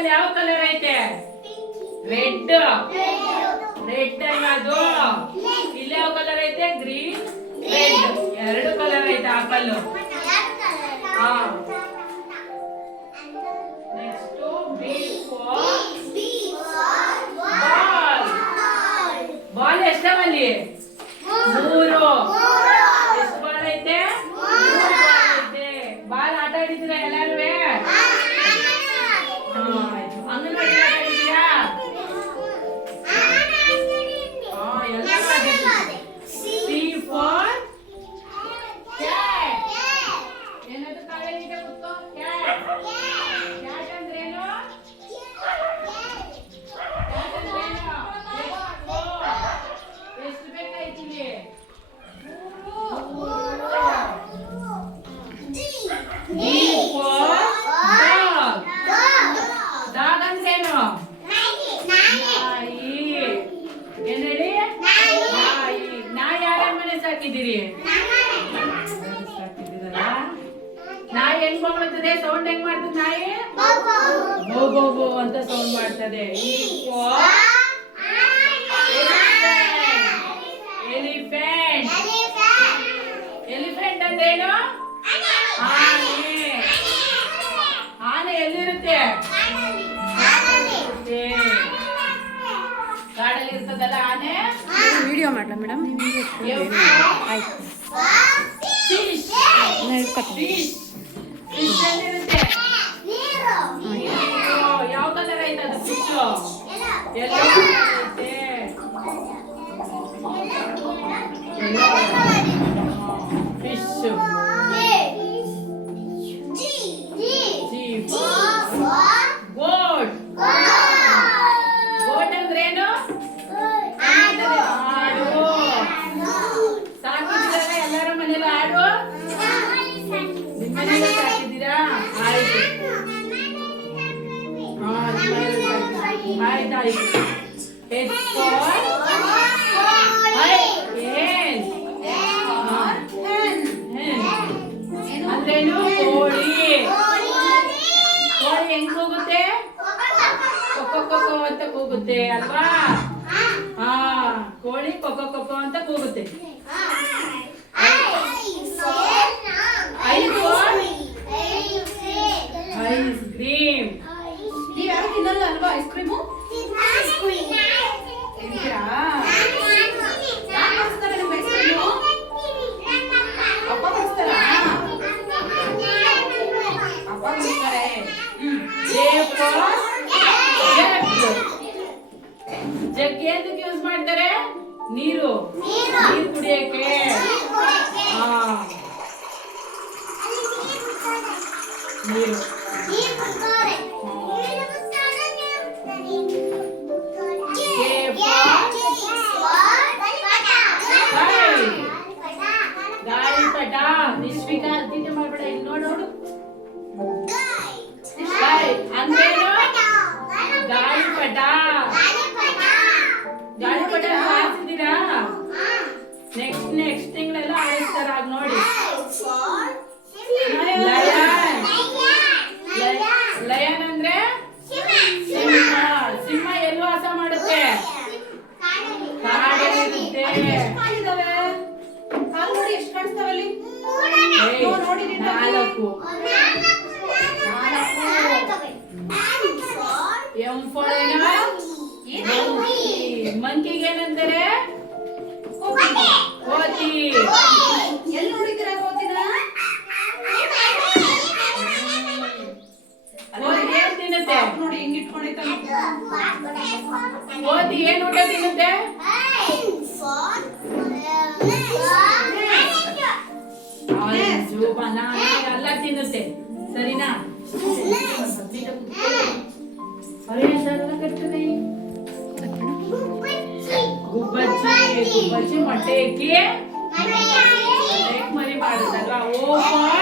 ಅಲ್ಲಿ ಯಾವ ಕಲರ್ ಐತೆ? ರೆಡ್. ರೆಡ್ ಅಲ್ಲ ಅದು. ಇಲ್ಲಿ ಯಾವ ಕಲರ್ ಐತೆ? Green, red. ಎರಡು ಕಲರ್ ಐತೆ ಆಪಲ್. ಹಾ. Next B for ball. Ball ಎಷ್ಟವಲ್ಲಿ? 3. ಎಷ್ಟು ಬಾಲ್ ಐತೆ? 3 ಬಾಲ್ ಐತೆ. ಬಾಲ್ ಆಟ ಆಡಿದ್ದೀರಾ ಎಲ್ಲಾರು? ಅಂಗನವಾಡಿ ಆಟ ಆಡಿದ್ದೀರಾ? C for cat. ಏನದು ಕಾಲೇಜಿಗೆ ಗೊತ್ತು? ಕ್ಯಾಟ್. ಕ್ಯಾಟ್ ಅಂದ್ರೇನು? ಕ್ಯಾಟ್ ಅಂದ್ರೇನು? ಎಷ್ಟು ಬೇಕಾಯ್ತು ಇಲ್ಲಿ? D for dog. ಡಾಗ್ ಅಂದ್ರೇನು? ನಾಯಿ. ಏನ್ ಹೇಳಿ? ನಾಯಿ. ನಾಯಿ ಯಾರ ಮನೆ ಸಾಕಿದ್ದೀರಿ? ಸಾಕಿದ್ದೀರಲ್ಲ. ನಾಯಿ ಹೆಂಗ್ ಹೋಗ್ತದೆ? ಸೌಂಡ್ ಹೆಂಗ್ ಮಾಡ್ತದೆ ನಾಯಿ? ಗೋ ಗೋ ಗೋ ಅಂತ ಸೌಂಡ್ ಮಾಡ್ತದೆ. ಎಲಿಫೆಂಟ್. ಎಲಿಫೆಂಟ್ ಅಂದ್ರೇನು? ಆನೆ. ಆನೆ ಎಲ್ಲಿರುತ್ತೆ? ಕಾಡಲ್ಲಿ ಇರ್ತದಲ್ಲ ಆನೆ. ವಿಡಿಯೋ ಮಾಡ್ಲಾ ಮೇಡಮ್? ಆಯ್ತು. ಫಿಶ್. ಫಿಶ್. ಫಿಶ್ ಎಲ್ಲಿರುತ್ತೆ? ಯಾವ ಕಲರ್ ಐತೆ ಅದು ಫಿಶ್? ಎಲ್ಲೋ ಐತೆ. ಫಿಶ್. ಗೋಟ್. ಗೋಟ್ ಅಂದ್ರೇನು? ಆಡು. ಸಾಕಿದ್ದೀರಾ ಎಲ್ಲರ ಮನೇಲಿ ಆಡು? ನಿಮ್ಮ ಮನೇಲಿ ಸಾಕಿದ್ದೀರಾ? ಆಯ್ತು. ಆಯ್ತಾಯ್ತು. ಹೆಡ್ ಫಾರ್ ಅಂದ್ರೇನು? ಕೋಳಿ. ಕೋಳಿ ಹೆಂಗ್ ಹೋಗುತ್ತೆ? ಕೊಕ್ಕೊ ಕೊಕ್ಕೊ ಅಂತ ಕೂಗುತ್ತೆ ಅಲ್ವಾ? ಹಾ, ಕೋಳಿ ಕೊಕ್ಕೊ ಕೊಕ್ಕೊ ಅಂತ ಕೂಗುತ್ತೆ. Ice cream. ನೀವ್ ಯಾರು ತಿನ್ನಲ್ಲ ಅಲ್ವಾ ಐಸ್ ಕ್ರೀಮು? ತಿಂತೀರಾ? ಯಾರು ಮಾಡಿಸ್ತಾರೆ ನಿಮ್ಮ ಐಸ್ ಕ್ರೀಮು? ಅಪ್ಪ ಮಾಡಿಸ್ತಾರಾ? ಅಪ್ಪ ಮಾಡಿಸ್ತಾರೆ. ಜಗ್ ಏನಕ್ಕೆ ಯೂಸ್ ಮಾಡ್ತಾರೆ? ನೀರು. ನೀರು ಕುಡಿಯಕ್ಕೆ. ನೀರು. ಗಾಳಿಪಟ. ನಿಶ್ವಿಕಾ ತಿಂಡಿ ಮಾಡ್ಬೇಡ. ಇಲ್ಲಿ ನೋಡು. ಅಂದ್ರೇನು? ಗಾಳಿಪಟ. ಗಾಳಿಪಟ ಹಾರಿಸಿದ್ದೀರಾ? ನೆಕ್ಸ್ಟ್ ತಿಂಗಳೆಲ್ಲ ಹಾರಿಸ್ತಾರ. ಆಗ ನೋಡಿ. ಲಯನ್ ಅಂದ್ರೆ ಸಿಂಹ. ಸಿಂಹ ಎಲ್ಲೂ ವಾಸ ಮಾಡುತ್ತೆ? ಕಾಡಲ್ಲಿರುತ್ತೆ. ನೋಡಿ ಎಷ್ಟು ಕಾಣಿಸ್ತಾವಲ್ಲಿ? 4. ಎಂ ಫಾರ್ ಮಂಕಿಗೆ ಏನಂತಾರೆ? ಕೋತಿ. ಎಲ್ಲಿ ನೋಡಿದ್ದೀರಾ ಕೋತಿನ? ಕೋತಿ ಏನ್ ತಿನ್ನುತ್ತೆ? ನೋಡಿ ಹೆಂಗ್ ಇಟ್ಕೊಂಡೈತೆ. ಕೋತಿ ಏನ್ ಊಟ ತಿನ್ನುತ್ತೆ? ಆರೆಂಜು, ಬನಾನಾ ಎಲ್ಲ ತಿನ್ನುತ್ತೆ. ಸರಿನಾ? ಗುಬ್ಬಚ್ಚಿ ಮೊಟ್ಟೆ ಇಕ್ಕಿ ಮರಿ ಮಾಡುತ್ತಲ್ವಾ? ಓ ಫಾರ್